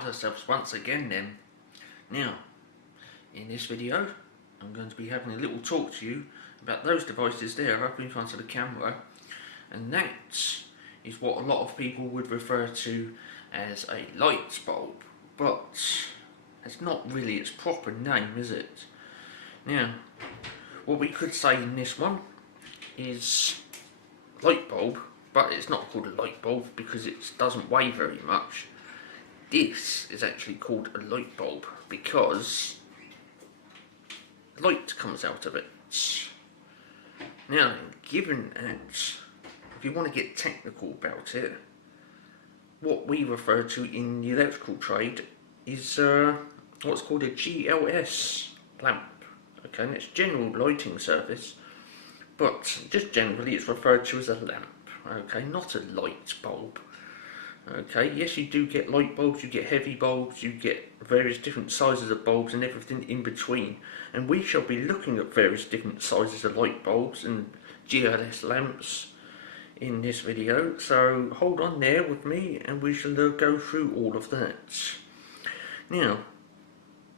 found ourselves once again then. Now, in this video, I'm going to be having a little talk to you about those devices there up in front of the camera, and that is what a lot of people would refer to as a light bulb, but it's not really its proper name, is it? Now, what we could say in this one is light bulb, but it's not called a light bulb because it doesn't weigh very much. This is actually called a light bulb because light comes out of it. Now, given that, if you want to get technical about it, what we refer to in the electrical trade is what's called a GLS lamp. Okay, and it's general lighting service, but just generally it's referred to as a lamp. Okay, not a light bulb. Okay, yes, you do get light bulbs, you get heavy bulbs, you get various different sizes of bulbs and everything in between, and we shall be looking at various different sizes of light bulbs and GLS lamps in this video, so hold on there with me and we shall go through all of that. Now,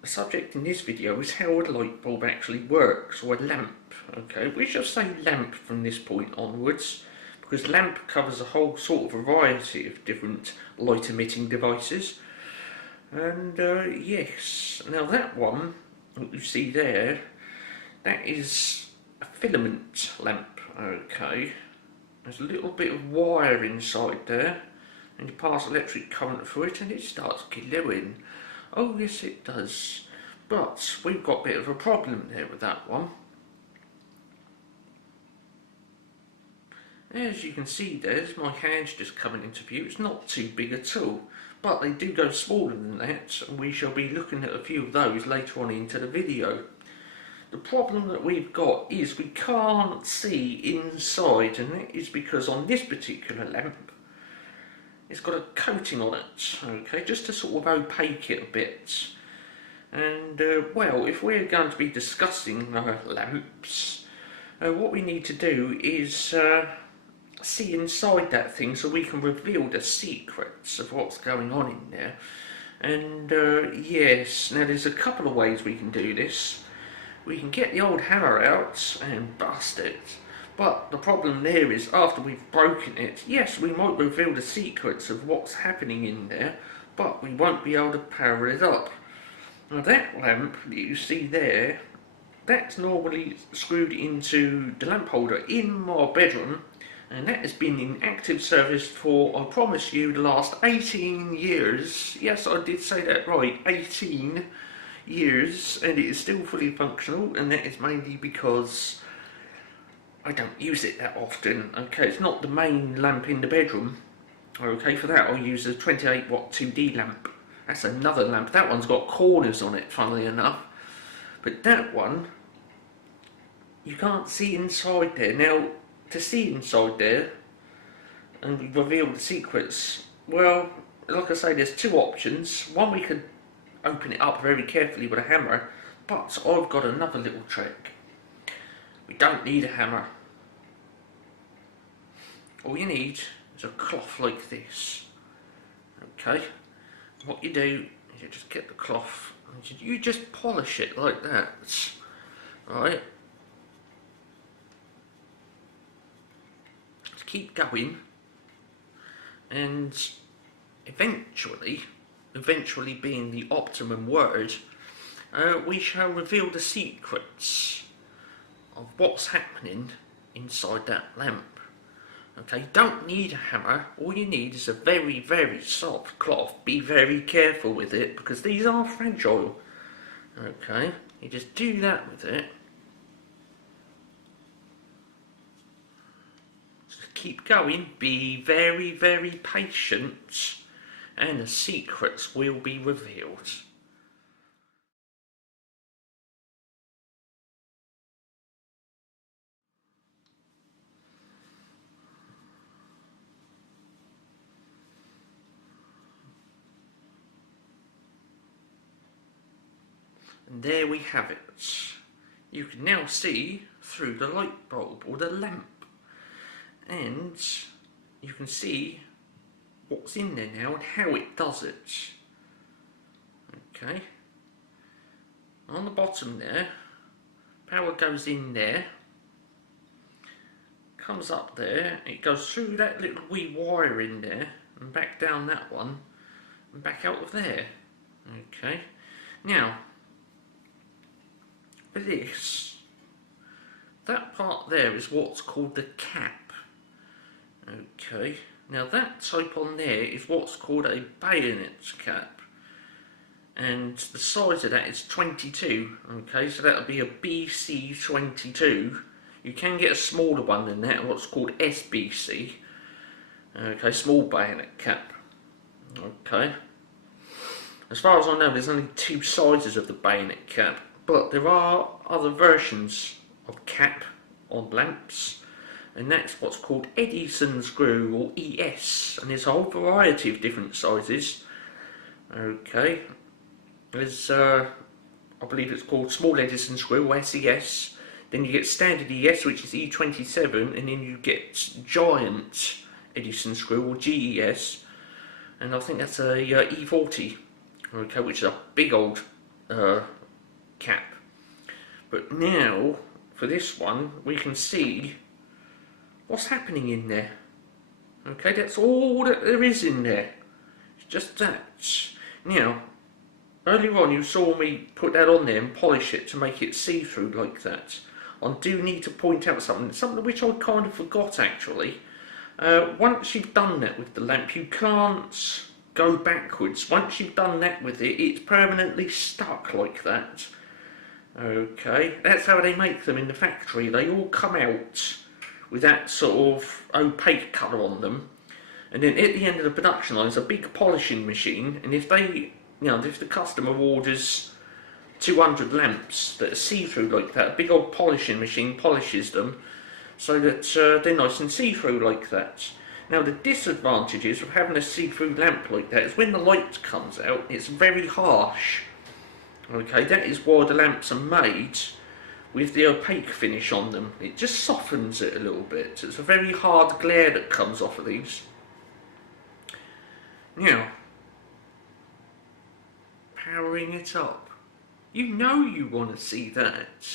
the subject in this video is how a light bulb actually works, or a lamp. Okay, we shall say lamp from this point onwards, because lamp covers a whole sort of variety of different light emitting devices. And yes, now that one that you see there, that is a filament lamp. Okay, there's a little bit of wire inside there, and you pass electric current through it and it starts glowing. Oh yes, it does, but we've got a bit of a problem there with that one. As you can see, there's my hands just coming into view. It's not too big at all, but they do go smaller than that, and we shall be looking at a few of those later on into the video. The problem that we've got is we can't see inside, and that is because on this particular lamp, it's got a coating on it, okay, just to sort of opaque it a bit. And well, if we're going to be discussing lamps, what we need to do is see inside that thing so we can reveal the secrets of what's going on in there. And yes, now there's a couple of ways we can do this. We can get the old hammer out and bust it, but the problem there is after we've broken it, yes, we might reveal the secrets of what's happening in there, but we won't be able to power it up. Now that lamp that you see there, that's normally screwed into the lamp holder in my bedroom, and that has been in active service for, I promise you, the last 18 years. Yes, I did say that right, 18 years, and it is still fully functional, and that is mainly because I don't use it that often. Okay, it's not the main lamp in the bedroom. Okay, for that I'll use a 28 watt 2D lamp. That's another lamp. That one's got corners on it, funnily enough. But that one, you can't see inside there. Now, to see inside there and reveal the secrets, well, like I say, there's two options. One, we could open it up very carefully with a hammer, but I've got another little trick. We don't need a hammer. All you need is a cloth like this. Okay, what you do is you just get the cloth and you just polish it like that. Right, just keep going, and eventually being the optimum word, we shall reveal the secrets of what's happening inside that lamp. Okay, you don't need a hammer. All you need is a very, very soft cloth. Be very careful with it because these are fragile. Okay, you just do that with it. Just keep going. Be very, very patient, and the secrets will be revealed. And there we have it. You can now see through the light bulb or the lamp, and you can see what's in there now and how it does it. Okay. On the bottom there, power goes in there, comes up there, it goes through that little wee wire in there, and back down that one, and back out of there. Okay. Now, for this, that part there is what's called the cap. Okay. Now that type on there is what's called a bayonet cap. And the size of that is 22. Okay, so that'll be a BC22. You can get a smaller one than that, what's called SBC. Okay, small bayonet cap. Okay. As far as I know, there's only two sizes of the bayonet cap, but there are other versions of cap on lamps, and that's what's called Edison screw, or ES, and there's a whole variety of different sizes. Okay, there's I believe it's called small Edison screw, or SES, then you get standard ES, which is E27, and then you get giant Edison screw, or GES, and I think that's a E40, okay, which is a big old cap. But now, for this one, we can see what's happening in there. Okay, that's all that there is in there. It's just that. Now, earlier on you saw me put that on there and polish it to make it see-through like that. I do need to point out something which I kind of forgot actually. Once you've done that with the lamp, you can't go backwards. Once you've done that with it, it's permanently stuck like that. Okay, that's how they make them in the factory. They all come out with that sort of opaque colour on them, and then at the end of the production line is a big polishing machine, and if they, if the customer orders 200 lamps that are see-through like that, a big old polishing machine polishes them so that they're nice and see-through like that. Now the disadvantages of having a see-through lamp like that is when the light comes out, it's very harsh. Okay, that is why the lamps are made with the opaque finish on them. It just softens it a little bit. It's a very hard glare that comes off of these. Now, powering it up. You know you want to see that,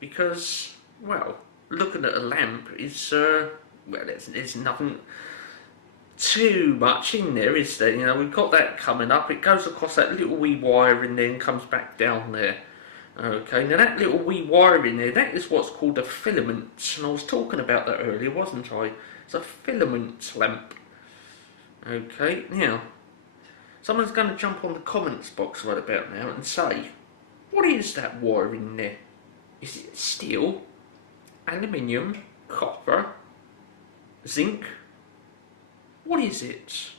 because, well, looking at a lamp is, well, there's nothing too much in there, is there? We've got that coming up. It goes across that little wee wire and then comes back down there. Okay, now that little wee wire in there, that is what's called a filament, and I was talking about that earlier, wasn't I? It's a filament lamp. Okay, now, someone's going to jump on the comments box right about now and say, what is that wire in there? Is it steel, aluminium, copper, zinc? What is it?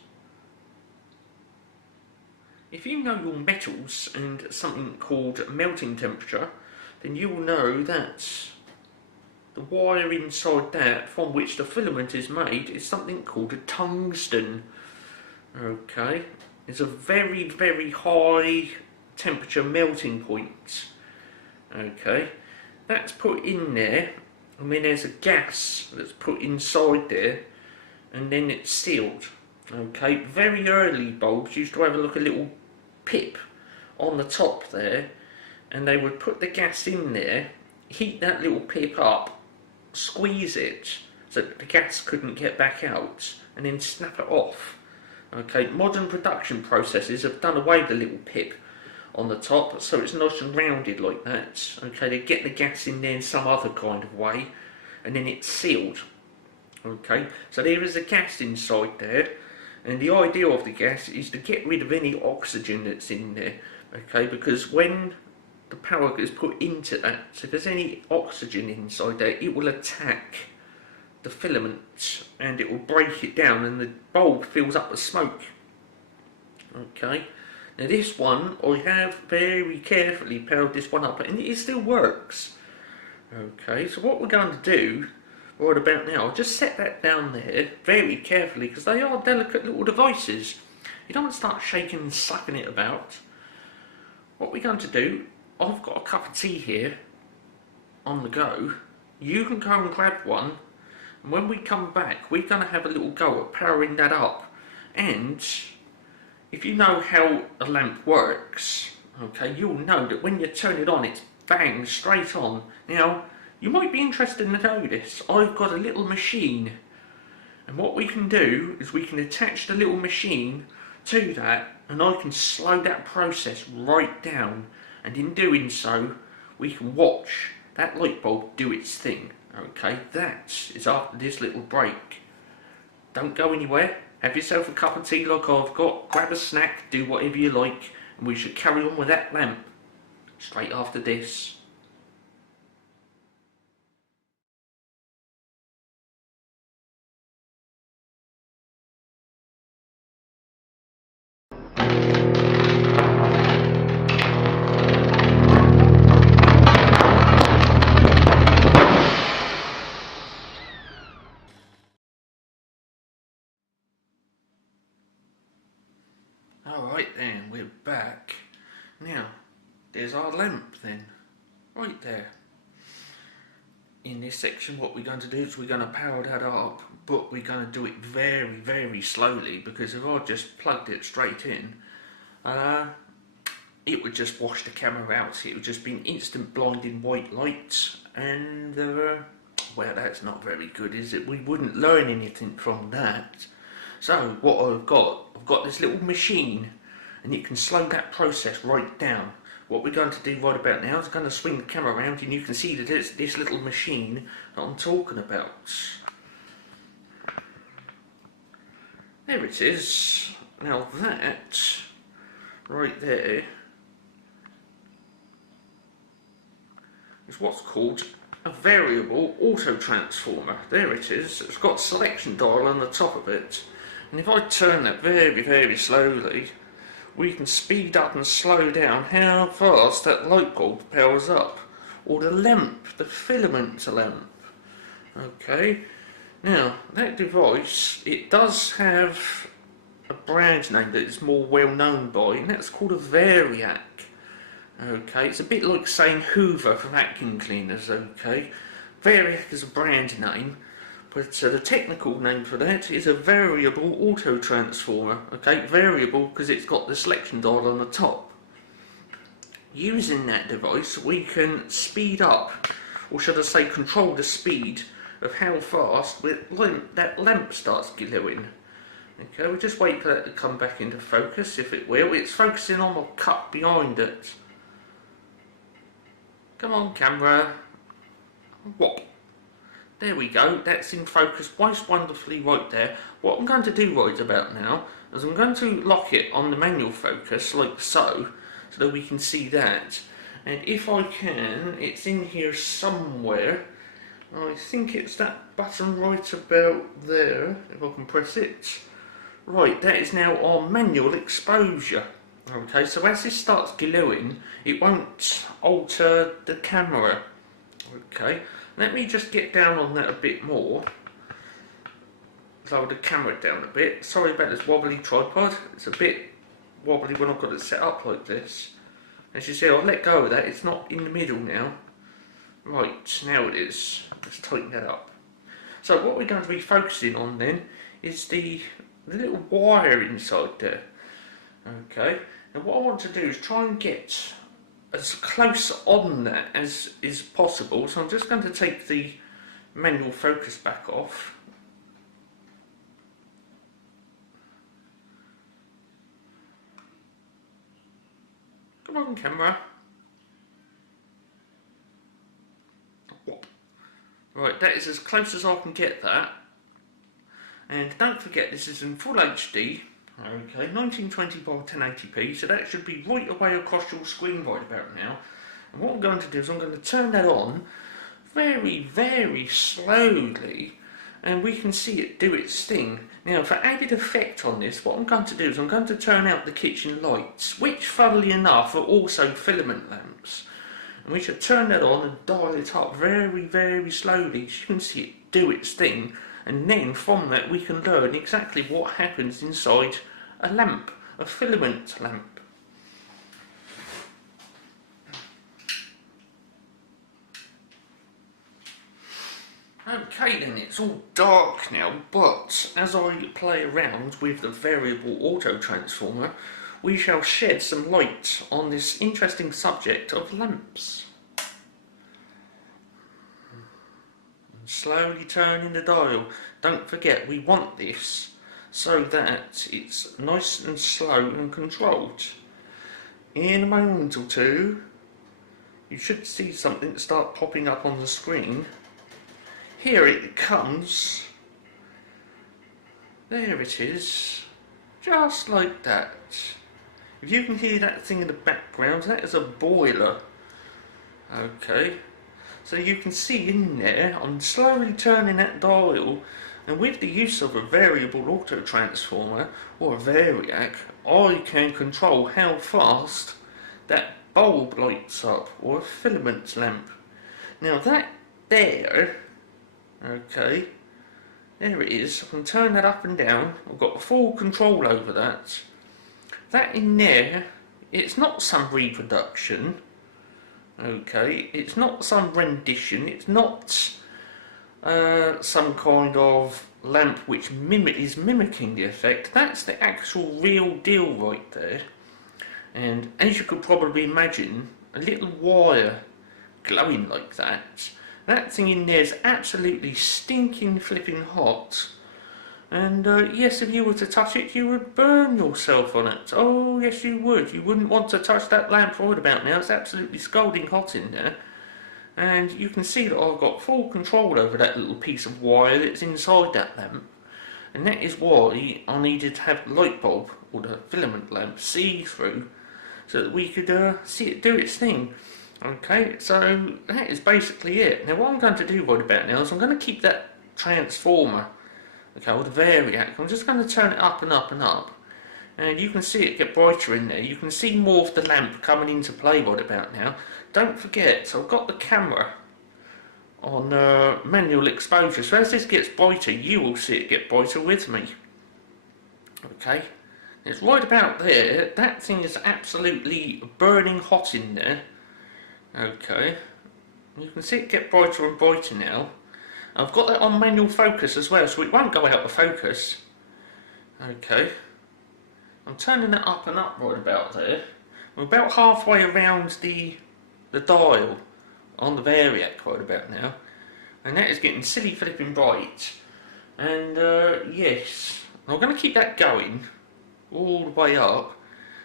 If you know your metals and something called melting temperature, then you will know that the wire inside that from which the filament is made is something called a tungsten. Okay, it's a very, very high temperature melting point. Okay, that's put in there, and then there's a gas that's put inside there, and then it's sealed. Okay, very early bulbs used to have a little pip on the top there, and they would put the gas in there, heat that little pip up, squeeze it so that the gas couldn't get back out, and then snap it off. Okay, modern production processes have done away with the little pip on the top, so it's nice and rounded like that. Okay, they get the gas in there in some other kind of way, and then it's sealed. Okay, so there is a gas inside there, and the idea of the gas is to get rid of any oxygen that's in there. Okay, because when the power is put into that, so if there's any oxygen inside there, it will attack the filament and it will break it down, and the bulb fills up with smoke. Okay, now this one, I have very carefully powered this one up, and it still works. Okay, so what we're going to do right about now, I'll just set that down there very carefully, because they are delicate little devices. You don't want to start shaking and slapping it about. What we're going to do, I've got a cup of tea here on the go. You can go and grab one, and when we come back, we're going to have a little go at powering that up. And if you know how a lamp works, okay, you'll know that when you turn it on, it's bang, straight on. Now, you might be interested to know this. I've got a little machine, and what we can do is we can attach the little machine to that, and I can slow that process right down, and in doing so, we can watch that light bulb do its thing. Okay, that is after this little break. Don't go anywhere. Have yourself a cup of tea like I've got, grab a snack, do whatever you like, and we should carry on with that lamp straight after this. Alright then, we're back. Now, there's our lamp then, right there. In this section what we're going to do is we're going to power that up, but we're going to do it very, very slowly, because if I just plugged it straight in, it would just wash the camera out. It would just be an instant blinding white light, and well, that's not very good, is it? We wouldn't learn anything from that. So what I've got this little machine, and it can slow that process right down. What we're going to do right about now is going to swing the camera around, and you can see that it's this little machine that I'm talking about. There it is. Now that right there is what's called a variable auto transformer. There it is. It's got a selection dial on the top of it, and if I turn that very, very slowly, we can speed up and slow down how fast that light bulb powers up, or the lamp, the filament lamp. Okay, now that device, it does have a brand name that is more well known by, and that's called a Variac. Okay, it's a bit like saying Hoover for vacuum cleaners. Okay, Variac is a brand name, but the technical name for that is a variable auto transformer. Okay, variable because it's got the selection dial on the top. Using that device, we can speed up, or should I say control the speed of how fast that lamp starts glowing. Okay, we'll just wait for that to come back into focus, if it will. It's focusing on the cup behind it. Come on, camera. Whoop. There we go, that's in focus most wonderfully right there. What I'm going to do right about now is I'm going to lock it on the manual focus, like so that we can see that. And if I can, it's in here somewhere. I think it's that button right about there, if I can press it. Right, that is now our manual exposure. Okay, so as this starts glowing, it won't alter the camera. Okay, let me just get down on that a bit more. Lower the camera down a bit. Sorry about this wobbly tripod. It's a bit wobbly when I've got it set up like this. As you see, I'll let go of that. It's not in the middle now. Right, now it is. Let's tighten that up. So what we're going to be focusing on then is the little wire inside there. Okay, and what I want to do is try and get as close on that as is possible. So I'm just going to take the manual focus back off. Come on, camera. Right, that is as close as I can get that. And don't forget, this is in full HD. Okay, 1920 by 1080p, so that should be right away across your screen right about now. And what I'm going to do is I'm going to turn that on very, very slowly, and we can see it do its thing. Now, for added effect on this, what I'm going to do is I'm going to turn out the kitchen lights, which, funnily enough, are also filament lamps. And we should turn that on and dial it up very, very slowly, so you can see it do its thing. And then from that we can learn exactly what happens inside a lamp, a filament lamp. Okay then, it's all dark now, but as I play around with the variable auto transformer, we shall shed some light on this interesting subject of lamps. And slowly turning the dial. Don't forget, we want this so that it's nice and slow and controlled. In a moment or two, you should see something start popping up on the screen. Here it comes. There it is. Just like that. If you can hear that thing in the background, that is a boiler. Okay. So you can see in there, I'm slowly turning that dial, and with the use of a variable auto transformer, or a variac, I can control how fast that bulb lights up, or a filament lamp. Now that there, okay, there it is. I can turn that up and down. I've got full control over that. That in there, it's not some reproduction. Okay, it's not some rendition. It's not some kind of lamp which is mimicking the effect. That's the actual real deal right there. And as you could probably imagine, a little wire glowing like that. That thing in there is absolutely stinking flipping hot. And yes, if you were to touch it, you would burn yourself on it. Oh, yes, you would. You wouldn't want to touch that lamp right about now. It's absolutely scalding hot in there. And you can see that I've got full control over that little piece of wire that's inside that lamp. And that is why I needed to have the light bulb, or the filament lamp, see through, so that we could see it do its thing. Okay, so that is basically it. Now what I'm going to do right about now is I'm going to keep that transformer, okay, or the variac. I'm just going to turn it up and up and up. And you can see it get brighter in there. You can see more of the lamp coming into play right about now. Don't forget, I've got the camera on manual exposure, so as this gets brighter, you will see it get brighter with me. Okay, it's right about there. That thing is absolutely burning hot in there. Okay, you can see it get brighter and brighter now. I've got that on manual focus as well, so it won't go out of focus. Okay, I'm turning that up and up right about there. I'm about halfway around the dial on the variac right about now, and that is getting silly flipping bright. And yes, I'm going to keep that going all the way up.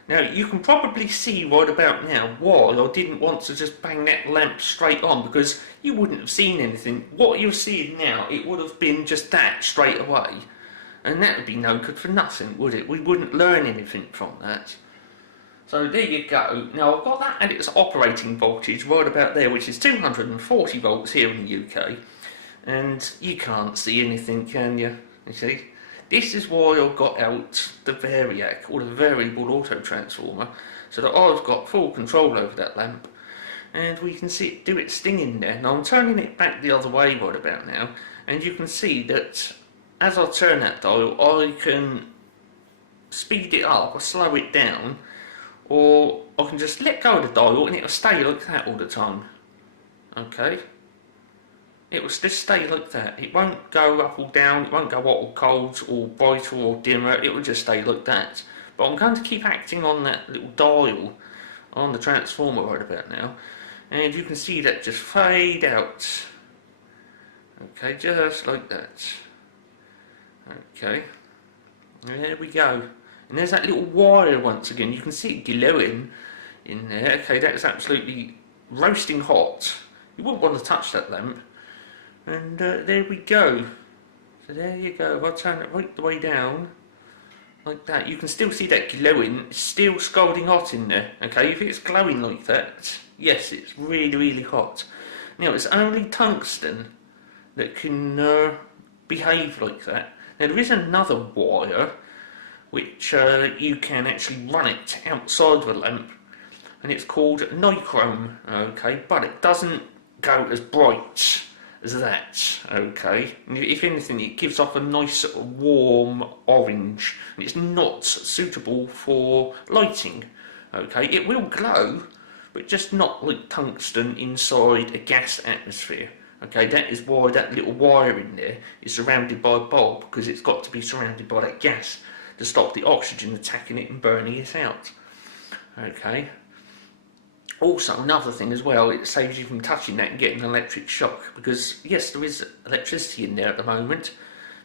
Now you can probably see right about now why I didn't want to just bang that lamp straight on, because you wouldn't have seen anything. What you're seeing now, it would have been just that straight away, and that would be no good for nothing, would it? We wouldn't learn anything from that. So there you go. Now I've got that at its operating voltage right about there, which is 240 volts here in the UK, and you can't see anything, can you? You see? This is why I've got out the variac, or the variable auto transformer, so that I've got full control over that lamp, and we can see it do its thing in there. Now I'm turning it back the other way right about now, and you can see that as I turn that dial, I can speed it up or slow it down, or I can just let go of the dial and it'll stay like that all the time. Okay? It will just stay like that. It won't go up or down, it won't go hot or cold or brighter or dimmer, it will just stay like that. But I'm going to keep acting on that little dial on the transformer right about now, and you can see that just fade out. Okay, just like that. Okay, there we go. And there's that little wire once again, you can see it glowing in there. Okay, that's absolutely roasting hot. You wouldn't want to touch that lamp. And there we go. So there you go. If I turn it right the way down, like that, you can still see that glowing. It's still scalding hot in there. Okay, if it's glowing like that, yes, it's really, really hot. Now, it's only tungsten that can behave like that. Now, there is another wire which you can actually run it outside the lamp, and it's called nichrome. Okay, but it doesn't go as bright as that. Okay, if anything, it gives off a nice warm orange, and it's not suitable for lighting. Okay, it will glow, but just not like tungsten inside a gas atmosphere. Okay, that is why that little wire in there is surrounded by a bulb, because it's got to be surrounded by that gas to stop the oxygen attacking it and burning it out. Okay. Also, another thing as well, it saves you from touching that and getting an electric shock, because yes, there is electricity in there at the moment,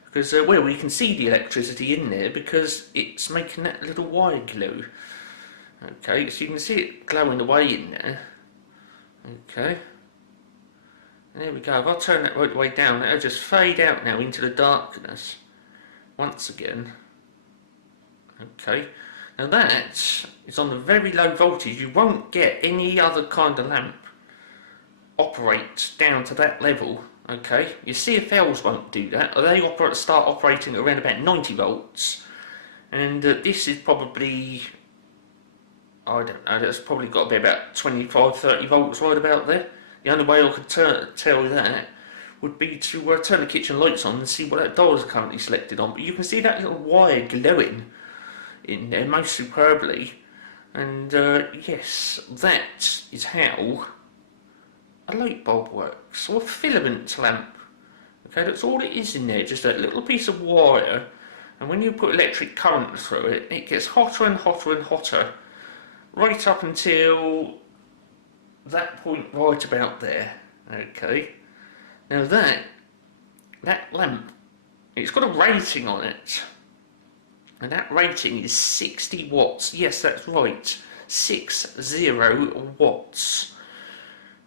because well, we can see the electricity in there because it's making that little wire glow. Okay, so you can see it glowing away in there. Okay, there we go. If I turn that right the way down, it'll just fade out now into the darkness once again. Okay, now that is on a very low voltage. You won't get any other kind of lamp operate down to that level. Okay, your CFLs won't do that. They start operating around about 90 volts, and this is probably, I don't know, that's probably got to be about 25-30 volts right about there. The only way I could tell that would be to turn the kitchen lights on and see what that dial is currently selected on. But you can see that little wire glowing in there most superbly, and yes, that is how a light bulb works, or a filament lamp. Okay, that's all it is in there, just a little piece of wire, and when you put electric current through it, it gets hotter and hotter and hotter, right up until that point right about there. Okay, now that lamp, it's got a rating on it, and that rating is 60 watts. Yes, that's right, 60 watts.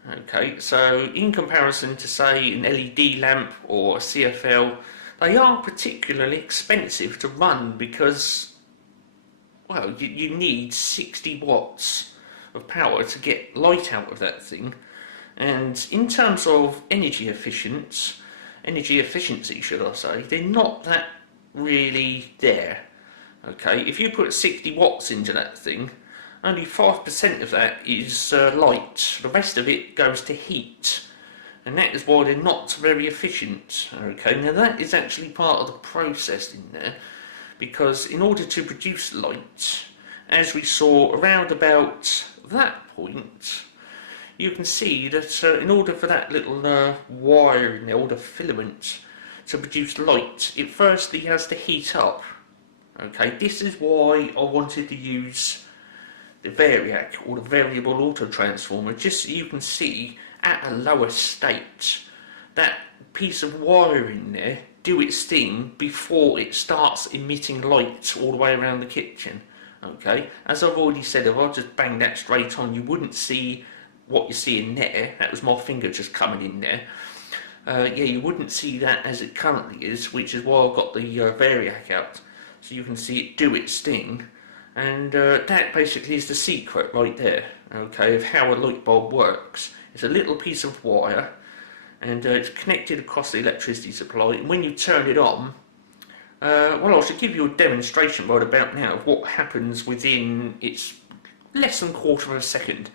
Okay, so in comparison to, say, an LED lamp or a CFL, they are particularly expensive to run because, well, you need 60 watts of power to get light out of that thing. And in terms of energy efficiency, should I say, they're not that really there. Okay, if you put 60 watts into that thing, only 5% of that is light. The rest of it goes to heat, and that is why they're not very efficient. Okay, now that is actually part of the process in there, because in order to produce light, as we saw around about that point, you can see that in order for that little wire in there, or the filament, to produce light, it firstly has to heat up. Okay, this is why I wanted to use the variac, or the variable auto transformer, just so you can see at a lower state that piece of wire in there do its thing before it starts emitting light all the way around the kitchen. Okay, as I've already said, if I just bang that straight on, you wouldn't see what you're seeing there. That was my finger just coming in there. Yeah, you wouldn't see that as it currently is, which is why I've got the variac out, so you can see it do its thing. And that basically is the secret right there, okay, of how a light bulb works. It's a little piece of wire, and it's connected across the electricity supply, and when you turn it on, well, I should give you a demonstration right about now of what happens within, it's less than a quarter of a second.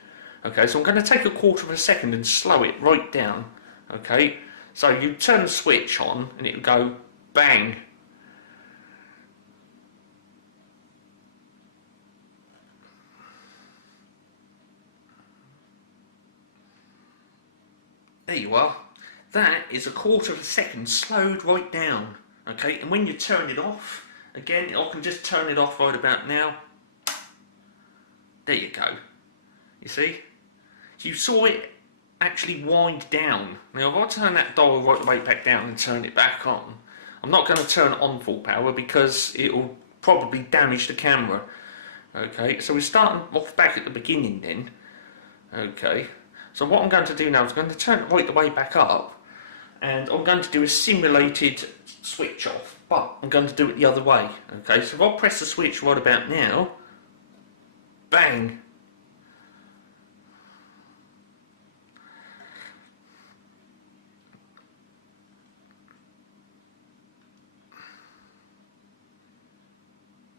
Okay, so I'm going to take a quarter of a second and slow it right down. Okay, so you turn the switch on and it'll go bang. There you are. That is a quarter of a second slowed right down. Okay, and when you turn it off, again, I can just turn it off right about now. There you go. You see? You saw it actually wind down. Now, if I turn that dial right the way back down and turn it back on, I'm not going to turn it on full power because it will probably damage the camera. Okay, so we're starting off back at the beginning then. Okay. So what I'm going to do now is I'm going to turn it right the way back up, and I'm going to do a simulated switch off, but I'm going to do it the other way. Okay, so if I press the switch right about now, bang.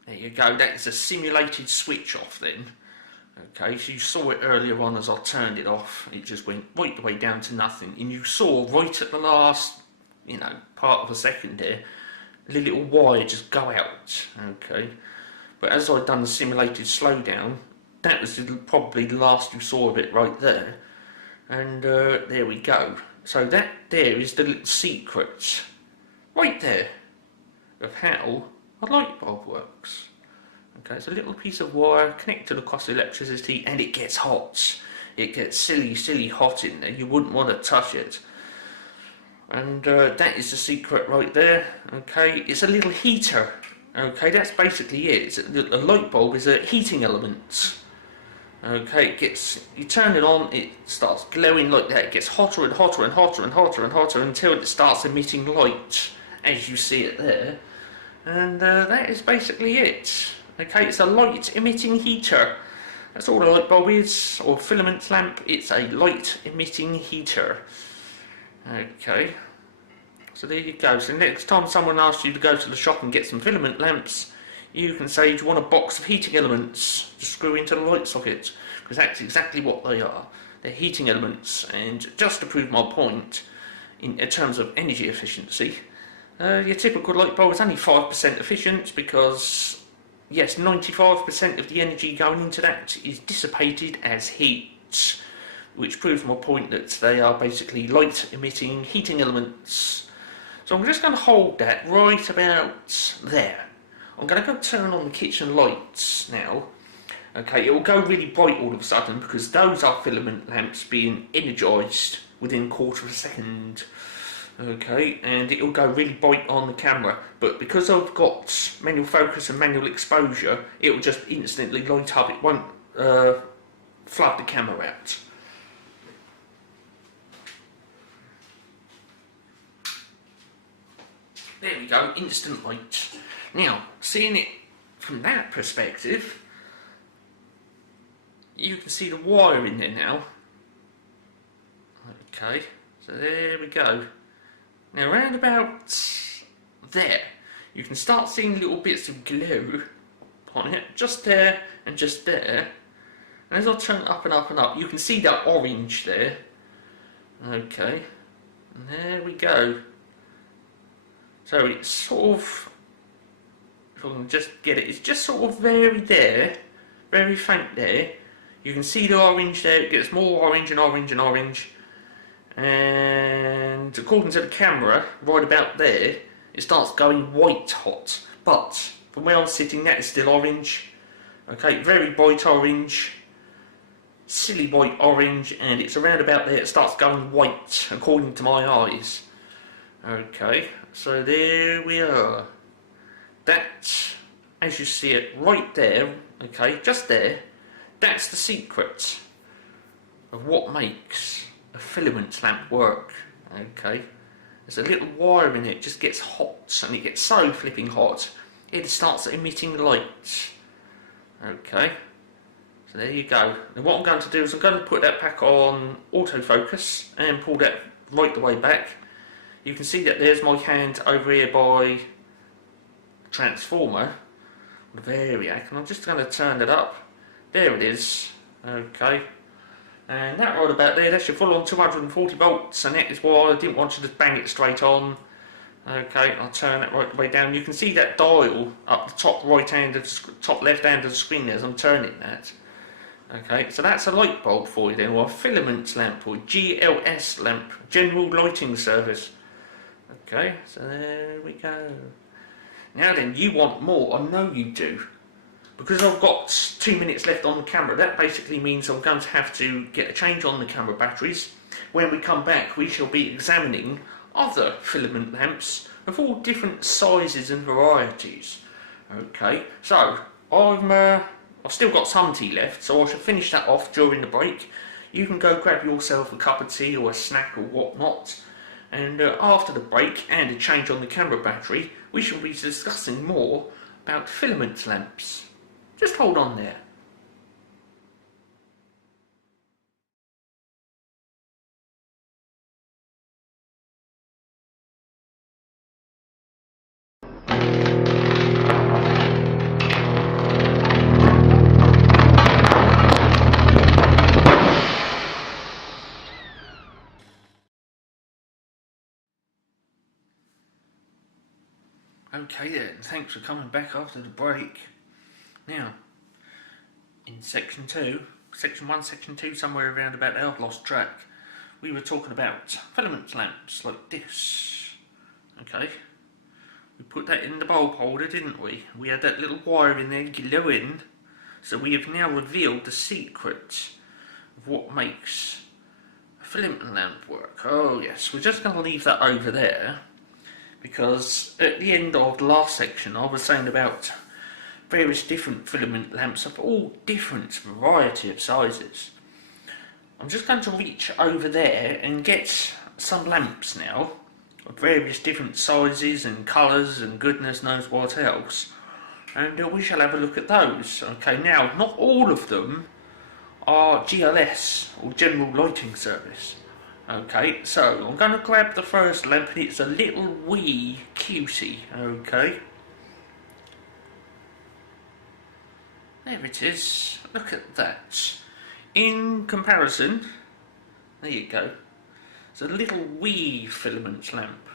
There you go, that's a simulated switch off then. Okay, so you saw it earlier on as I turned it off, it just went right the way down to nothing, and you saw right at the last, you know, part of a second there, the little wire just go out. Okay, but as I'd done the simulated slowdown, that was probably the last you saw of it right there, and there we go. So that there is the little secret, right there, of how a light bulb works. Okay, it's a little piece of wire connected across electricity, and it gets hot. It gets silly hot in there. You wouldn't want to touch it. And that is the secret right there. Okay, it's a little heater. Okay, that's basically it. A light bulb is a heating element. Okay, you turn it on, it starts glowing like that. It gets hotter and hotter and hotter and hotter and hotter until it starts emitting light, as you see it there. And that is basically it. Okay, it's a light emitting heater. That's all a light bulb is, or filament lamp. It's a light emitting heater. Okay, so there you go. So next time someone asks you to go to the shop and get some filament lamps, you can say, do you want a box of heating elements to screw into the light socket? Because that's exactly what they are. They're heating elements. And just to prove my point, in terms of energy efficiency, your typical light bulb is only 5% efficient because, yes, 95% of the energy going into that is dissipated as heat, which proves my point that they are basically light emitting heating elements. So I'm just going to hold that right about there. I'm going to go turn on the kitchen lights now. Okay, it will go really bright all of a sudden because those are filament lamps being energised within a quarter of a second. Okay, and it will go really bright on the camera, but because I've got manual focus and manual exposure, it will just instantly light up. It won't flood the camera out. There we go, instant light. Now, seeing it from that perspective, you can see the wire in there now. Okay, so there we go. Now, around about there, you can start seeing little bits of glow on it, just there and just there. And as I turn up and up and up, you can see that orange there. Okay, and there we go. So it's sort of, if I can just get it, it's just sort of very there, very faint there. You can see the orange there, it gets more orange and orange and orange. And according to the camera, right about there, it starts going white hot. But from where I'm sitting, that is still orange. Okay, very bright orange, silly bright orange, and it's around about there, it starts going white, according to my eyes. Okay, so there we are. That, as you see it right there, okay, just there, that's the secret of what makes a filament lamp work. Okay, there's a little wire in it, just gets hot, and it gets so flipping hot, it starts emitting light. Okay, so there you go. And what I'm going to do is I'm going to put that back on autofocus and pull that right the way back. You can see that there's my hand over here by transformer, the variac, and I'm just going to turn it up. There it is. Okay, and that right about there, that's your full on 240 volts, and that is why I didn't want you to bang it straight on. Okay, I'll turn that right the way down. You can see that dial up the top right hand of the top left hand of the screen as I'm turning that. Okay, so that's a light bulb for you then, or a filament lamp, or GLS lamp, General Lighting Service. Okay, so there we go. Now then, you want more, I know you do. Because I've got 2 minutes left on the camera, that basically means I'm going to have to get a change on the camera batteries. When we come back, we shall be examining other filament lamps of all different sizes and varieties. Okay, so I've still got some tea left, so I shall finish that off during the break. You can go grab yourself a cup of tea or a snack or whatnot, and after the break and a change on the camera battery, we shall be discussing more about filament lamps. Just hold on there. Okay then, thanks for coming back after the break. Now, in section 2, section 1, section 2, somewhere around about there, I've lost track. we were talking about filament lamps like this. Okay, we put that in the bulb holder, didn't we? We had that little wire in there glowing. So we have now revealed the secret of what makes a filament lamp work. Oh yes, we're just going to leave that over there, because at the end of the last section I was saying about various different filament lamps of all different variety of sizes. I'm just going to reach over there and get some lamps now of various different sizes and colours and goodness knows what else, and we shall have a look at those. Okay, now not all of them are GLS or General Lighting Service. Okay, so I'm going to grab the first lamp, and it's a little wee cutie. Okay, there it is. Look at that. In comparison, there you go. It's a little wee filament lamp.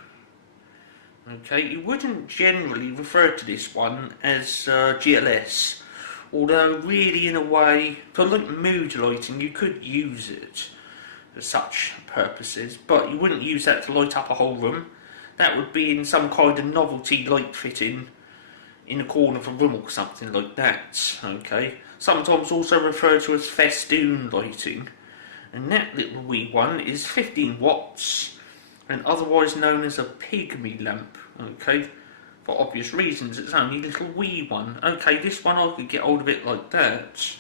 Okay, you wouldn't generally refer to this one as GLS, although really in a way, for like mood lighting you could use it for such purposes, but you wouldn't use that to light up a whole room. That would be in some kind of novelty light fitting in a corner of a room or something like that. Okay, sometimes also referred to as festoon lighting, and that little wee one is 15 watts and otherwise known as a pygmy lamp. Okay, for obvious reasons, it's only a little wee one. Okay, this one I could get hold of it like that.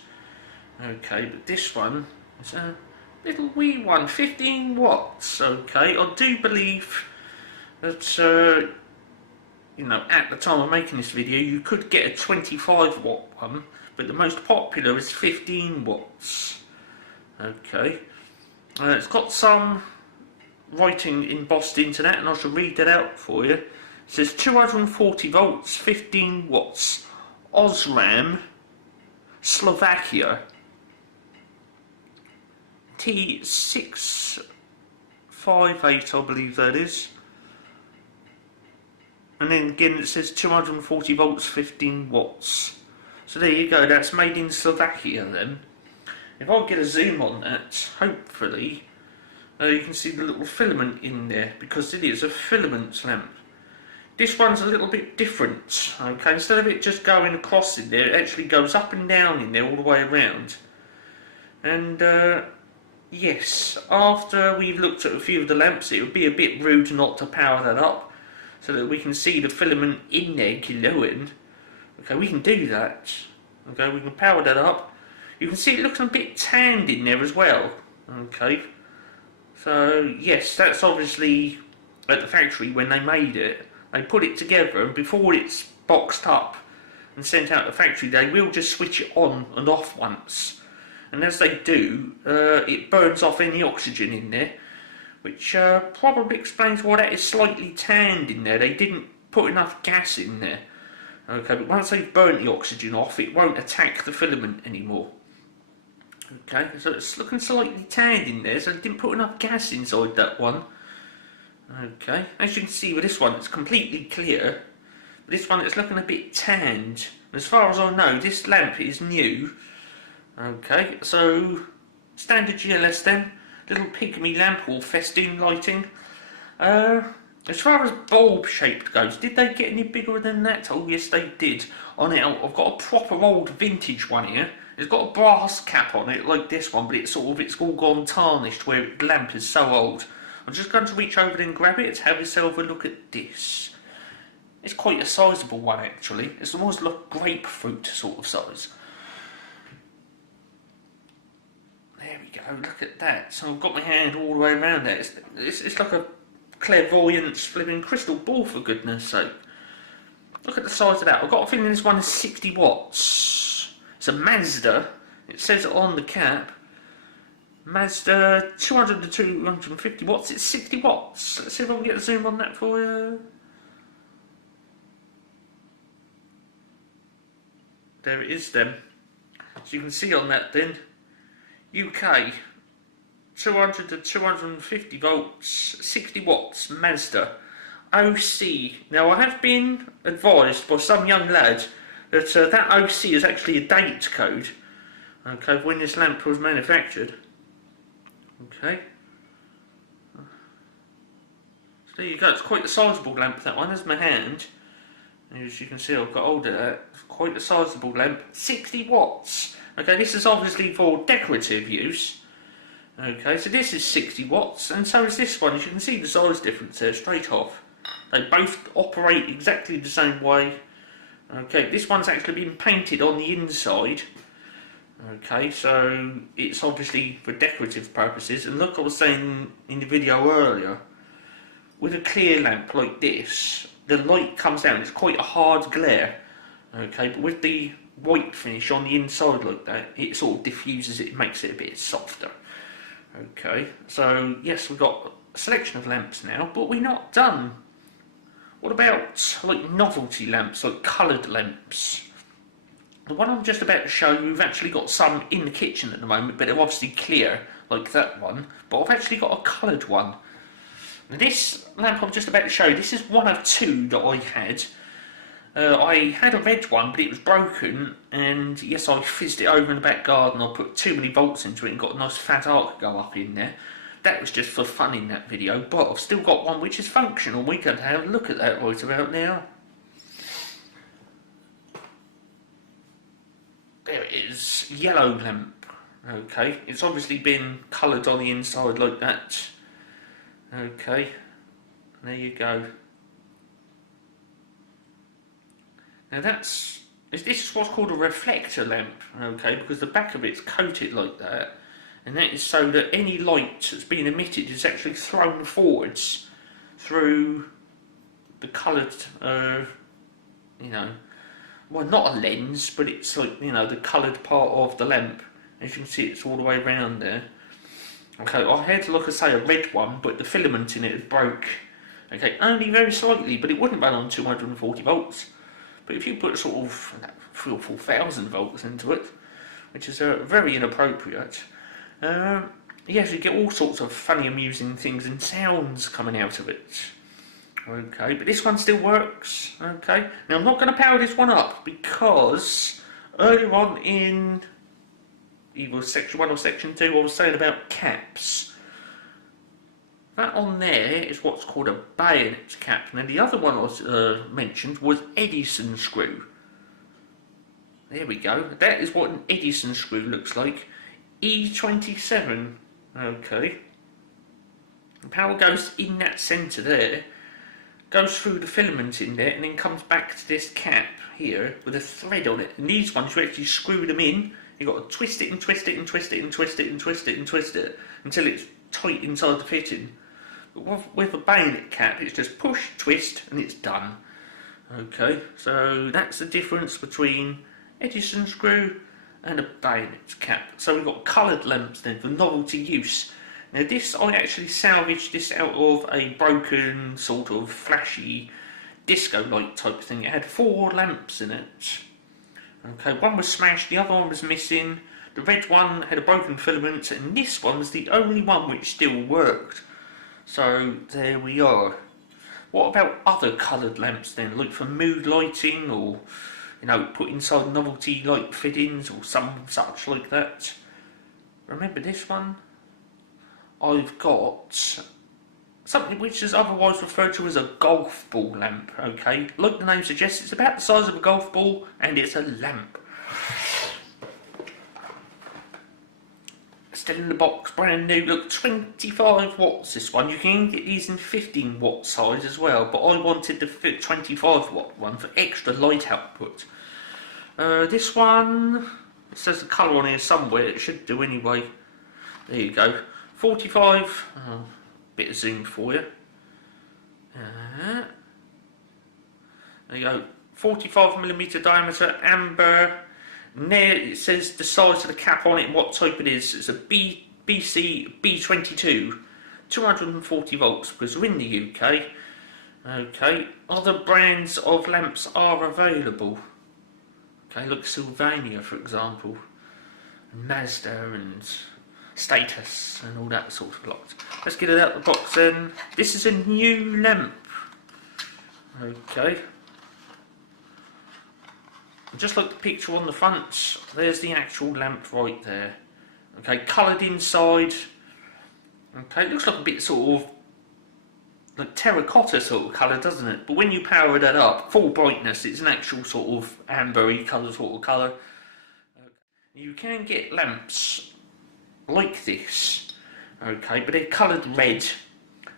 Okay, but this one is a little wee one, 15 watts. Okay, I do believe that you know, at the time of making this video you could get a 25 watt one, but the most popular is 15 watts. Okay, it's got some writing embossed into that, and I shall read that out for you. It says 240 volts, 15 watts, Osram, Slovakia, T658 I believe that is. And then again it says 240 volts, 15 watts. So there you go, that's made in Slovakia then. If I get a zoom on that, hopefully, you can see the little filament in there, because it is a filament lamp. This one's a little bit different, okay, instead of it just going across in there, it actually goes up and down in there all the way around. And yes, after we've looked at a few of the lamps, it would be a bit rude not to power that up, so that we can see the filament in there glowing. Okay, we can do that. Okay, we can power that up. You can see it looks a bit tanned in there as well. Okay, so yes, that's obviously at the factory when they made it. They put it together, and before it's boxed up and sent out the factory, they will just switch it on and off once. And as they do, it burns off any oxygen in there, which probably explains why that is slightly tanned in there. They didn't put enough gas in there. Okay, but once they've burnt the oxygen off, it won't attack the filament anymore. Okay, so it's looking slightly tanned in there, so they didn't put enough gas inside that one. Okay, as you can see with this one, it's completely clear. But this one, it's looking a bit tanned. As far as I know, this lamp is new. Okay, so standard GLS then, little pygmy lamp or festoon lighting. As far as bulb shape goes, did they get any bigger than that? Oh yes, they did. On it, I've got a proper old vintage one here. It's got a brass cap on it like this one, but it's all gone tarnished where the lamp is so old. I'm just going to reach over and grab it. Have yourself a look at this. It's quite a sizable one actually. It's almost like grapefruit sort of size. There we go, look at that. So I've got my hand all the way around that. It's like a clairvoyance flipping crystal ball, for goodness sake. Look at the size of that. I've got a feeling this one is 60 watts. It's a Mazda. It says it on the cap. Mazda 200 to 250 watts. It's 60 watts. Let's see if I can get a zoom on that for you. There it is then. So you can see on that then. UK 200 to 250 volts, 60 watts, Mazda, OC. Now I have been advised by some young lad that that OC is actually a date code, okay, when this lamp was manufactured. Okay, There you go, it's quite a sizable lamp, that one. There's my hand. As you can see, I've got hold of that. It's quite a sizable lamp. 60 watts. Okay, this is obviously for decorative use. Okay, so this is 60 watts, and so is this one. As you can see the size difference there straight off. They both operate exactly the same way. Okay, this one's actually been painted on the inside. Okay, so it's obviously for decorative purposes. And look, I was saying in the video earlier, with a clear lamp like this, the light comes down, it's quite a hard glare. Okay, but with the white finish on the inside like that, it sort of diffuses it, makes it a bit softer. Okay, so yes, we've got a selection of lamps now, but we're not done. What about like novelty lamps, like coloured lamps? The one I'm just about to show you, we've actually got some in the kitchen at the moment, but they're obviously clear, like that one. But I've actually got a coloured one. Now this lamp I'm just about to show you, this is one of two that I had. I had a red one, but it was broken, and yes, I fizzed it over in the back garden. I put too many volts into it and got a nice fat arc go up in there. That was just for fun in that video, but I've still got one which is functional. We're going to have a look at that right about now. There it is, yellow lamp. Okay, it's obviously been coloured on the inside like that. Okay, there you go. Now this is what's called a reflector lamp, okay, because the back of it's coated like that, and that is so that any light that's being emitted is actually thrown forwards through the coloured, you know, well, not a lens, but it's like, you know, the coloured part of the lamp. As you can see, it's all the way around there. Okay, I had, like I say, a red one, but the filament in it had broke. Okay, only very slightly, but it wouldn't run on 240 volts. But if you put sort of 3,000 or 4,000 volts into it, which is very inappropriate, yes, you get all sorts of funny, amusing things and sounds coming out of it. Okay, but this one still works. Okay, now I'm not going to power this one up because earlier on in either section 1 or section 2 I was saying about caps. That on there is what's called a bayonet cap. Now the other one I was, mentioned was Edison screw. There we go. That is what an Edison screw looks like. E27. Okay. The power goes in that centre there, goes through the filament in there, and then comes back to this cap here with a thread on it. And these ones, you actually screw them in. You've got to twist it and twist it and twist it and twist it and twist it and twist it until it's tight inside the fitting. But with a bayonet cap, it's just push, twist, and it's done. Okay, so that's the difference between Edison screw and a bayonet cap. So we've got coloured lamps then for novelty use. Now this, I actually salvaged this out of a broken sort of flashy disco light type thing. It had 4 lamps in it. Okay, one was smashed, the other one was missing. The red one had a broken filament, and this one was the only one which still worked. So there we are. What about other coloured lamps then, like for mood lighting, or you know, put inside novelty light fittings or some such like that? Remember this one? I've got something which is otherwise referred to as a golf ball lamp, okay? Like the name suggests, it's about the size of a golf ball and it's a lamp. Still in the box, brand new, look, 25 watts this one. You can get these in 15 watt size as well, but I wanted the 25 watt one for extra light output. This one, it says the colour on here somewhere, it should do anyway. There you go. 45, bit of zoom for you. There you go, 45mm diameter, amber. And there it says the size of the cap on it and what type it is. It's a BC B22, 240 volts because we're in the UK. Okay, other brands of lamps are available. Okay, look, Sylvania for example, and Mazda and Status and all that sort of lot. Let's get it out of the box then. This is a new lamp. Okay. Just like the picture on the front, there's the actual lamp right there. Okay, coloured inside. Okay, it looks like a bit sort of like terracotta sort of colour, doesn't it? But when you power that up, full brightness, it's an actual sort of ambery colour sort of colour. You can get lamps like this, okay, but they're coloured red,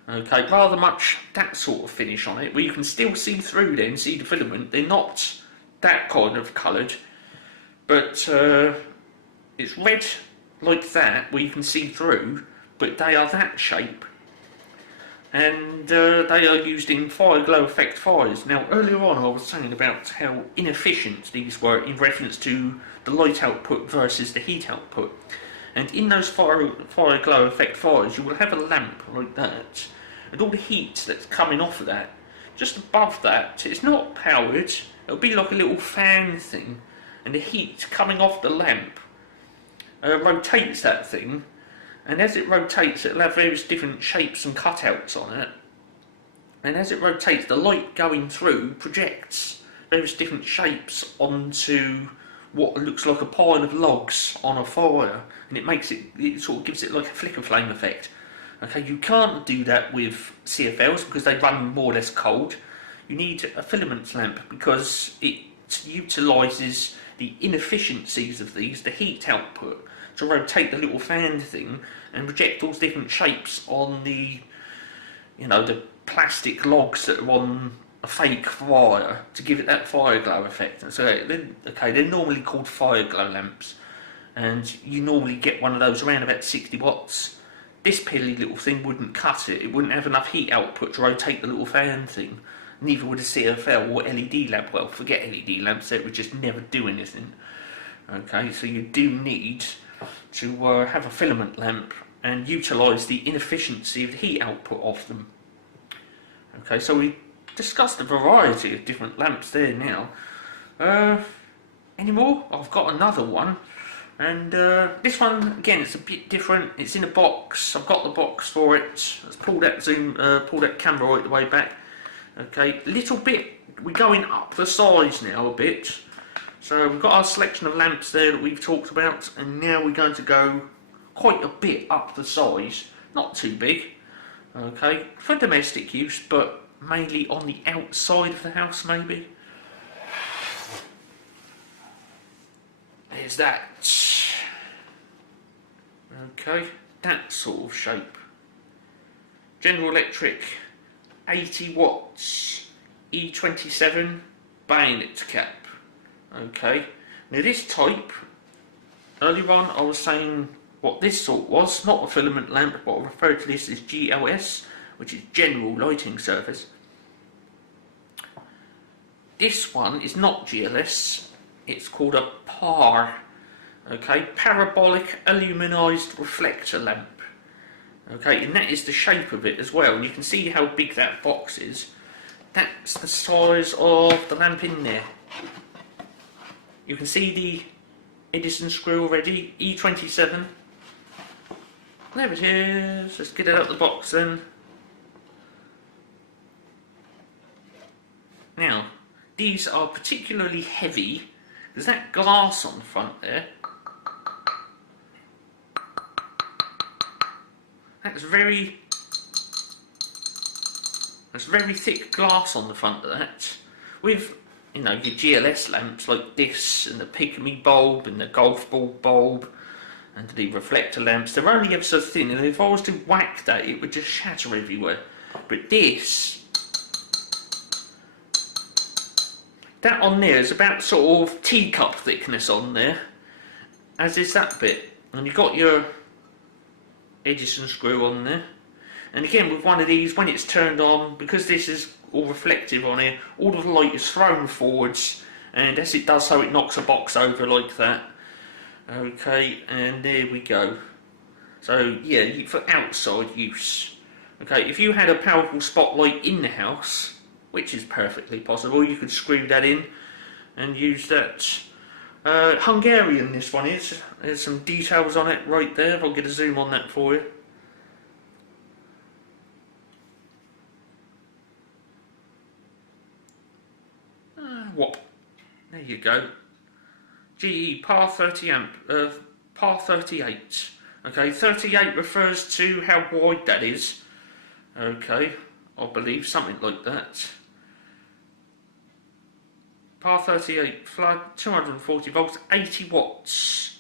okay, rather much that sort of finish on it, where you can still see through them, see the filament. They're not that kind of coloured, but it's red like that, where you can see through, but they are that shape. And they are used in fire glow effect fires. Now, earlier on I was saying about how inefficient these were in reference to the light output versus the heat output. And in those fire glow effect fires, you will have a lamp like that, and all the heat that's coming off of that, just above that, it's not powered, it'll be like a little fan thing, and the heat coming off the lamp rotates that thing. And as it rotates, it'll have various different shapes and cutouts on it. And as it rotates, the light going through projects various different shapes onto what looks like a pile of logs on a fire. And it sort of gives it like a flicker flame effect. Okay, you can't do that with CFLs because they run more or less cold. You need a filament lamp because it utilises the inefficiencies of these, the heat output, to rotate the little fan thing and project all different shapes on the, the plastic logs that are on a fake fire to give it that fire glow effect. And so, they're normally called fire glow lamps, and you normally get one of those around about 60 watts. This pilly little thing wouldn't cut it. It wouldn't have enough heat output to rotate the little fan thing. Neither would a CFL or LED lamp. Well, forget LED lamps, they would just never do anything. Okay, so you do need to have a filament lamp and utilise the inefficiency of the heat output of them. Okay, so we discussed a variety of different lamps there now. Any more? I've got another one, and this one again, it's a bit different. It's in a box. I've got the box for it. Let's pull that camera right the way back. Okay, little bit. We're going up the size now a bit. So we've got our selection of lamps there that we've talked about, and now we're going to go quite a bit up the size, not too big, okay, for domestic use, but mainly on the outside of the house maybe. There's that. Okay, that sort of shape. General Electric, 80 watts, E27 bayonet cap. Okay, now this type, earlier on I was saying what this sort was, not a filament lamp, but I refer to this as GLS, which is General Lighting Service. This one is not GLS, it's called a PAR, okay, Parabolic Aluminized Reflector Lamp. Okay, and that is the shape of it as well, and you can see how big that box is. That's the size of the lamp in there. You can see the Edison screw already, E27. There it is, let's get it out of the box then. Now, these are particularly heavy, because that glass on the front there, that's very thick glass on the front of that. With your GLS lamps like this, and the pygmy bulb, and the golf ball bulb, and the reflector lamps, they're only ever so thin, and if I was to whack that, it would just shatter everywhere. But this, that on there is about sort of teacup thickness on there, as is that bit. And you've got your Edison screw on there. And again, with one of these, when it's turned on, because this is all reflective on here, all of the light is thrown forwards, and as it does so, it knocks a box over like that. Okay, and there we go. So yeah, for outside use. Okay, if you had a powerful spotlight in the house, which is perfectly possible, you could screw that in and use that. Hungarian this one is. There's some details on it right there, if I'll get a zoom on that for you. Whop. There you go. GE par 30 amp, par 38. Okay, 38 refers to how wide that is. Okay, I believe, something like that. Par 38 flood, 240 volts, 80 watts.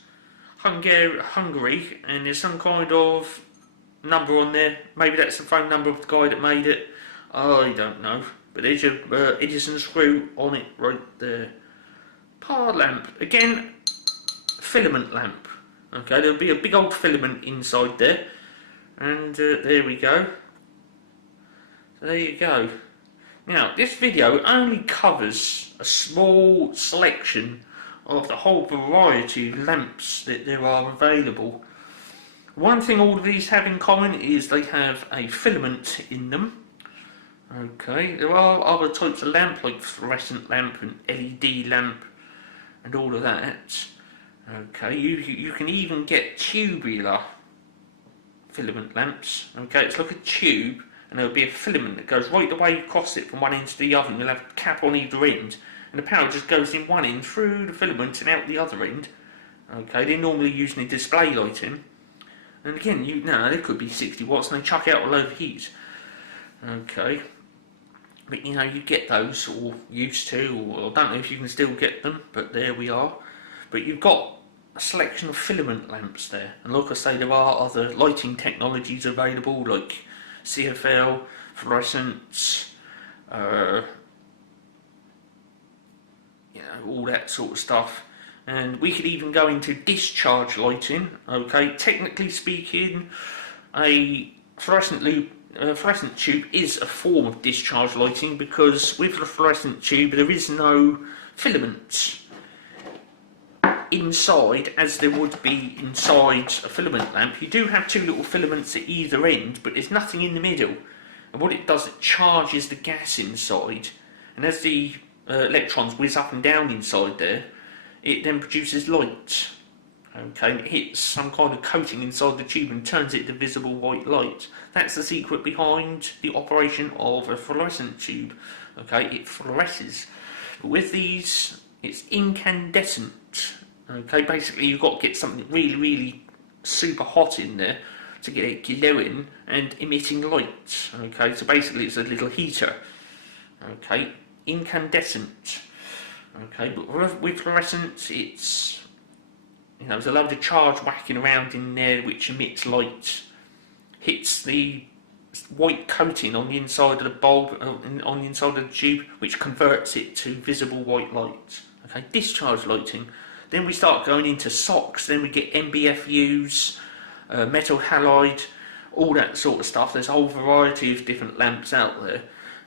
Hungary, and there's some kind of number on there. Maybe that's the phone number of the guy that made it. I don't know. But there's your Edison screw on it right there. Par lamp. Again, filament lamp. Okay, there'll be a big old filament inside there. And there we go. So there you go. Now, this video only covers a small selection of the whole variety of lamps that there are available. One thing all of these have in common is they have a filament in them. Okay, there are other types of lamp like fluorescent lamp and LED lamp and all of that. Okay, you can even get tubular filament lamps. Okay, it's like a tube, and there'll be a filament that goes right the way across it from one end to the other, and you'll have a cap on either end, and the power just goes in one end through the filament and out the other end. Okay, they're normally using display lighting, and again, they could be 60 watts and they chuck out a load of heat. Okay, but you get those, or used to, or I don't know if you can still get them, but there we are. But you've got a selection of filament lamps there, and like I say, there are other lighting technologies available like CFL, fluorescence, all that sort of stuff. And we could even go into discharge lighting. Okay, technically speaking, a fluorescent tube is a form of discharge lighting, because with the fluorescent tube there is no filament inside as there would be inside a filament lamp. You do have two little filaments at either end, but there's nothing in the middle, and what it does, it charges the gas inside, and as the electrons whiz up and down inside there, it then produces light. Okay, and it hits some kind of coating inside the tube and turns it to visible white light. That's the secret behind the operation of a fluorescent tube. Okay, it fluoresces. But with these, it's incandescent. Okay, basically you've got to get something really, really super hot in there to get it glowing and emitting light. Okay, so basically it's a little heater. Okay, incandescent. Okay, but with fluorescence, it's there's a load of charge whacking around in there which emits light, hits the white coating on the inside of the bulb, on the inside of the tube, which converts it to visible white light. Okay, discharge lighting. Then we start going into SOX, then we get MBFUs, metal halide, all that sort of stuff. There's a whole variety of different lamps out there,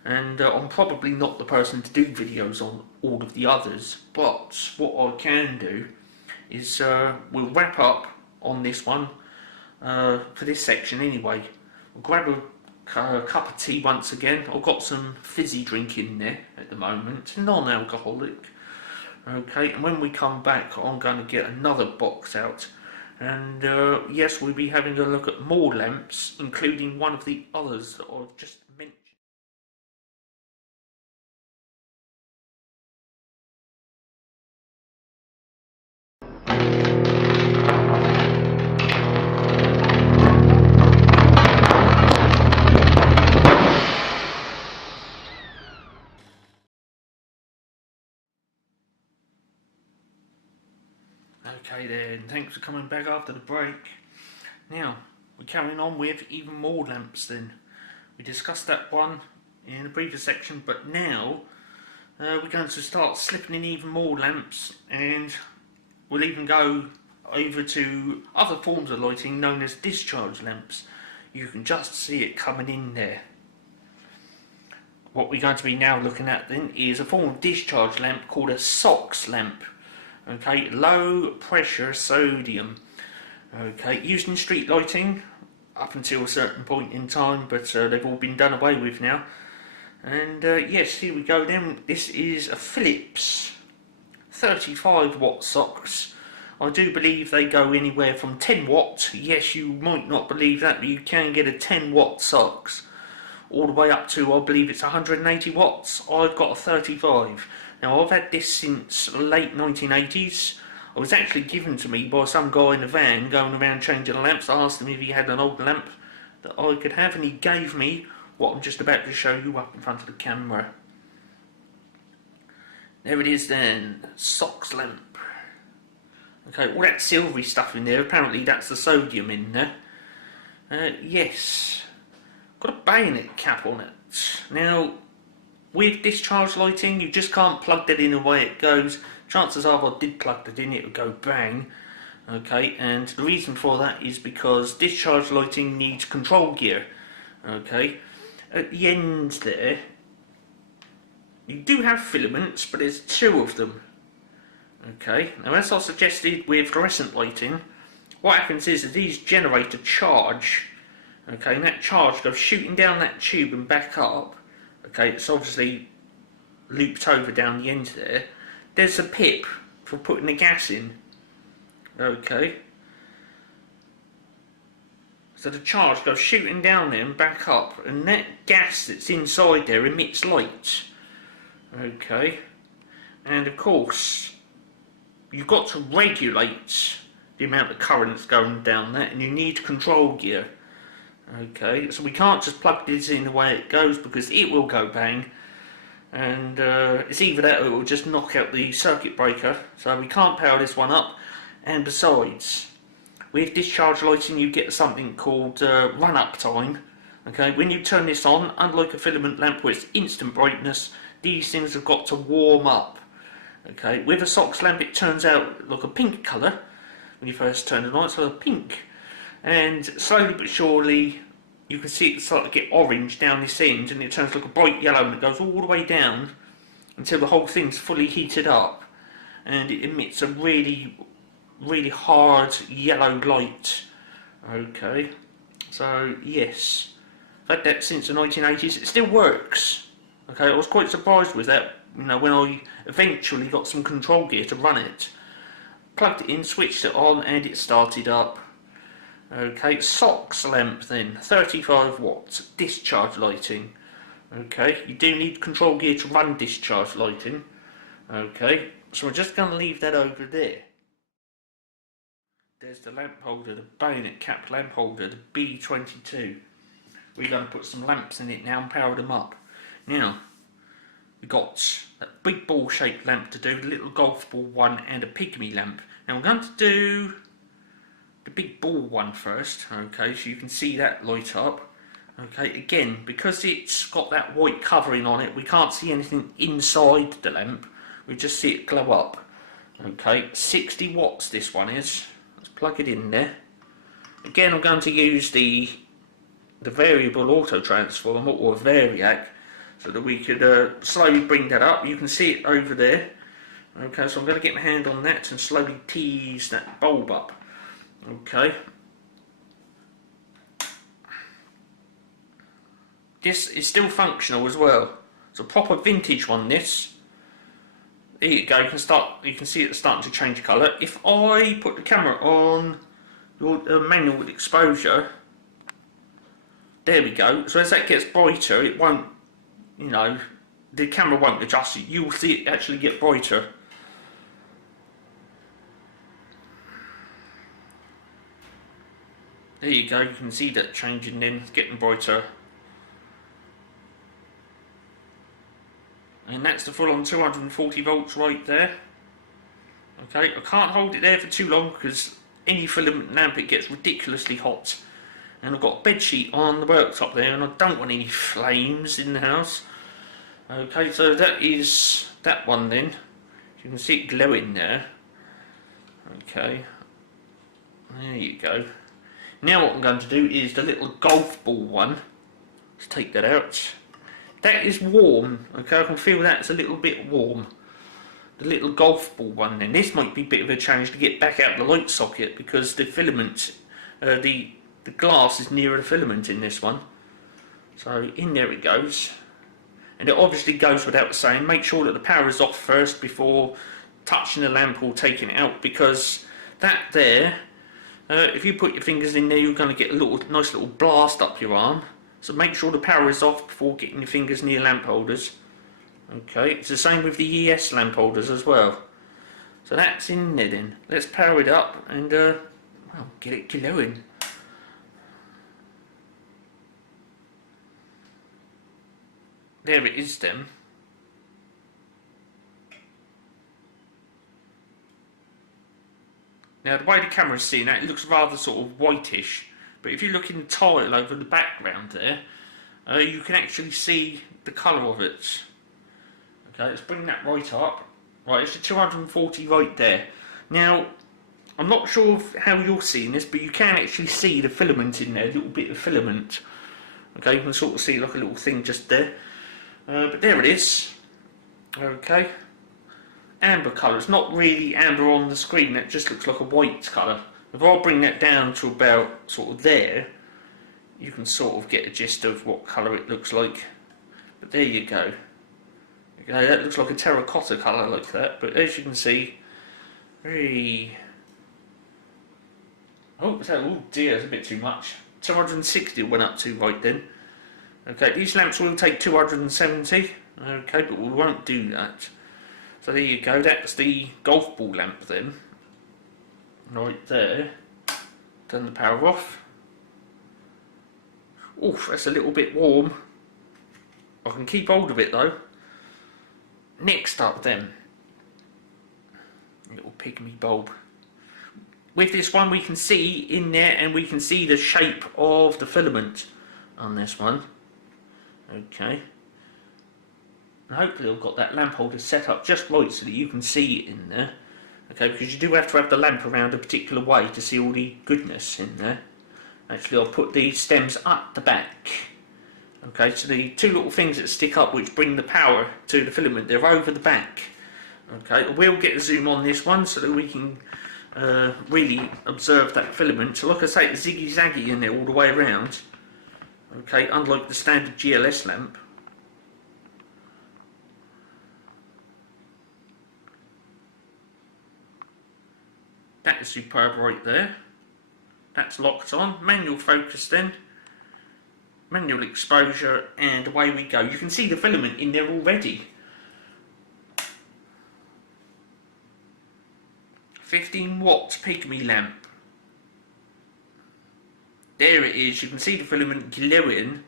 and I'm probably not the person to do videos on all of the others, but what I can do is we'll wrap up on this one for this section anyway. I'll grab a cup of tea once again. I've got some fizzy drink in there at the moment, non-alcoholic. Okay, and when we come back, I'm going to get another box out, and yes, we'll be having a look at more lamps, including one of the others that I've just mentioned. Okay then, thanks for coming back after the break. Now, we're carrying on with even more lamps then. We discussed that one in the previous section, but now we're going to start slipping in even more lamps, and we'll even go over to other forms of lighting known as discharge lamps. You can just see it coming in there. What we're going to be now looking at then is a form of discharge lamp called a SOX lamp. Okay, low pressure sodium. Okay, used in street lighting up until a certain point in time, but they've all been done away with now. And yes, here we go then. This is a Philips 35 watt SOX. I do believe they go anywhere from 10 watt. Yes, you might not believe that, but you can get a 10 watt SOX all the way up to, I believe it's 180 watts. I've got a 35. Now, I've had this since the late 1980s. It was actually given to me by some guy in a van going around changing lamps. I asked him if he had an old lamp that I could have, and he gave me what I'm just about to show you up in front of the camera. There it is then, SOX lamp. Okay, all that silvery stuff in there, apparently that's the sodium in there. Yes, got a bayonet cap on it. Now, with discharge lighting, you just can't plug that in away it goes. Chances are if I did plug that in, it would go bang. Okay, and the reason for that is because discharge lighting needs control gear. Okay, at the end there, you do have filaments, but there's two of them. Okay, now as I suggested with fluorescent lighting, what happens is that these generate a charge. Okay, and that charge goes shooting down that tube and back up. Okay, it's obviously looped over down the end there. There's a pip for putting the gas in. Okay, so the charge goes shooting down there and back up, and that gas that's inside there emits light. Okay, and of course you've got to regulate the amount of current that's going down there, and you need control gear. Okay, so we can't just plug this in the way it goes because it will go bang, and it's either that or it will just knock out the circuit breaker, so we can't power this one up. And besides, with discharge lighting you get something called run-up time. Okay, when you turn this on, unlike a filament lamp where it's instant brightness, these things have got to warm up. Okay, with a SOX lamp it turns out like a pink colour when you first turn it on, so a pink, and slowly but surely you can see it start to get orange down this end, and it turns like a bright yellow, and it goes all the way down until the whole thing's fully heated up, and it emits a really hard yellow light. Okay, so yes, I've had that since the 1980s. It still works. Okay, I was quite surprised with that, you know, when I eventually got some control gear to run it. Plugged it in, switched it on, and it started up. Okay, SOX lamp then, 35 watts, discharge lighting. Okay, you do need control gear to run discharge lighting. Okay, so we're just going to leave that over there. There's the lamp holder, the bayonet cap lamp holder, the B22. We're going to put some lamps in it now and power them up. Now, we've got that big ball shaped lamp to do, the little golf ball one, and a pygmy lamp. Now we're going to do the big ball one first, okay, so you can see that light up. Okay, again, because it's got that white covering on it, we can't see anything inside the lamp, we just see it glow up. Okay, 60 watts this one is. Let's plug it in there. Again, I'm going to use the variable auto transformer, or variac, so that we could slowly bring that up. You can see it over there. Okay, so I'm going to get my hand on that and slowly tease that bulb up. Okay. This is still functional as well. It's a proper vintage one, this. There you go, you can see it's starting to change colour. If I put the camera on your manual with exposure, there we go. So as that gets brighter, it won't, you know, the camera won't adjust it. You'll see it actually get brighter. There you go, you can see that changing then, it's getting brighter. And that's the full on 240 volts right there. Okay, I can't hold it there for too long because any filament lamp it gets ridiculously hot. And I've got a bed sheet on the worktop there and I don't want any flames in the house. Okay, so that is that one then. You can see it glowing there. Okay, there you go. Now what I'm going to do is the little golf ball one. Let's take that out. That is warm, okay, I can feel that's a little bit warm. The little golf ball one then. This might be a bit of a challenge to get back out the light socket because the filament, the glass is nearer the filament in this one. So in there it goes. And it obviously goes without saying, make sure that the power is off first before touching the lamp or taking it out, because that there, if you put your fingers in there you're going to get a nice little blast up your arm. So make sure the power is off before getting your fingers near lamp holders. Okay, it's the same with the ES lamp holders as well. So that's in there then. Let's power it up and well, get it glowing. there it is then. Now the way the camera's seeing that, it looks rather sort of whitish, but if you look in the tile over the background there, you can actually see the colour of it. Okay, let's bring that right up. Right, it's the 240 right there. Now, I'm not sure how you're seeing this, but you can actually see the filament in there, a little bit of filament. Okay, you can sort of see like a little thing just there. But there it is. Okay. Amber colour. It's not really amber on the screen, it just looks like a white colour. If I bring that down to about sort of there, you can sort of get a gist of what colour it looks like. But there you go. Okay, that looks like a terracotta colour like that, but as you can see, very... Oh dear, that's a bit too much. 260 it went up to right then. Okay, these lamps will take 270. Okay, but we won't do that. So there you go, that's the golf ball lamp then. Right there. Turn the power off. Oof, that's a little bit warm. I can keep hold of it though. Next up then, little pygmy bulb. With this one we can see in there, and we can see the shape of the filament on this one. Okay. And hopefully I've got that lamp holder set up just right so that you can see it in there. Okay, because you do have to have the lamp around a particular way to see all the goodness in there. Actually, I'll put these stems up the back. Okay, so the two little things that stick up which bring the power to the filament, they're over the back. Okay, we'll get a zoom on this one so that we can really observe that filament. So like I say, it's ziggy-zaggy in there all the way around. Okay, unlike the standard GLS lamp. That is superb right there. That's locked on. Manual focus then. Manual exposure, and away we go. You can see the filament in there already. 15 watt pygmy lamp. There it is. You can see the filament glowing.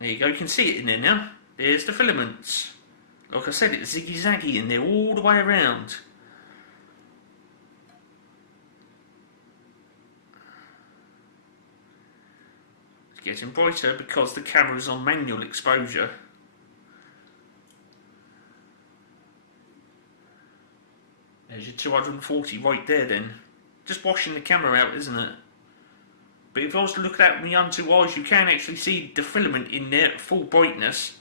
There you go. You can see it in there now. There's the filament. Like I said, it's ziggy-zaggy in there all the way around. Getting brighter because the camera is on manual exposure. There's your 240 right there then. Just washing the camera out, isn't it? But if I was to look at that with my own two eyes, you can actually see the filament in there at full brightness.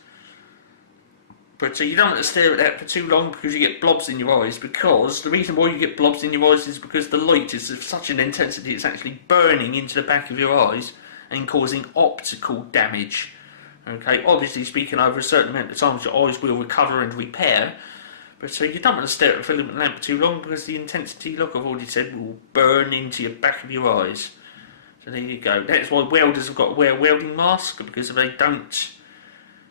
But you don't want to stare at that for too long because you get blobs in your eyes, because the reason why you get blobs in your eyes is because the light is of such an intensity it's actually burning into the back of your eyes and causing optical damage. Okay, obviously speaking over a certain amount of time your eyes will recover and repair, but you don't want to stare at a filament lamp for too long because the intensity, like I've already said, will burn into your back of your eyes. So there you go. That's why welders have got to wear a welding mask, because if they don't,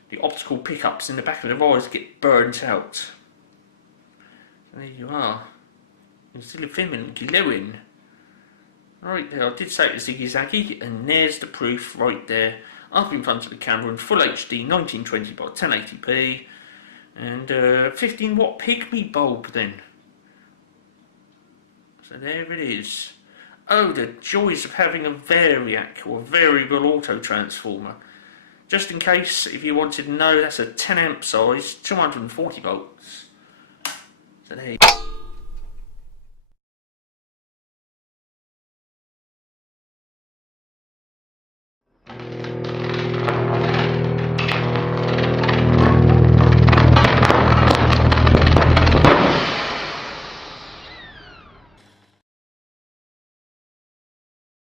the optical pickups in the back of their eyes get burnt out. So there you are. You see the filament glowing. Right there, I did say it was ziggy-zaggy, and there's the proof right there, up in front of the camera in full HD 1920 by 1080p, and 15 watt pygmy bulb then. So there it is. Oh, the joys of having a variac, or variable auto transformer. Just in case, if you wanted to know, that's a 10 amp size, 240 volts. So there you go.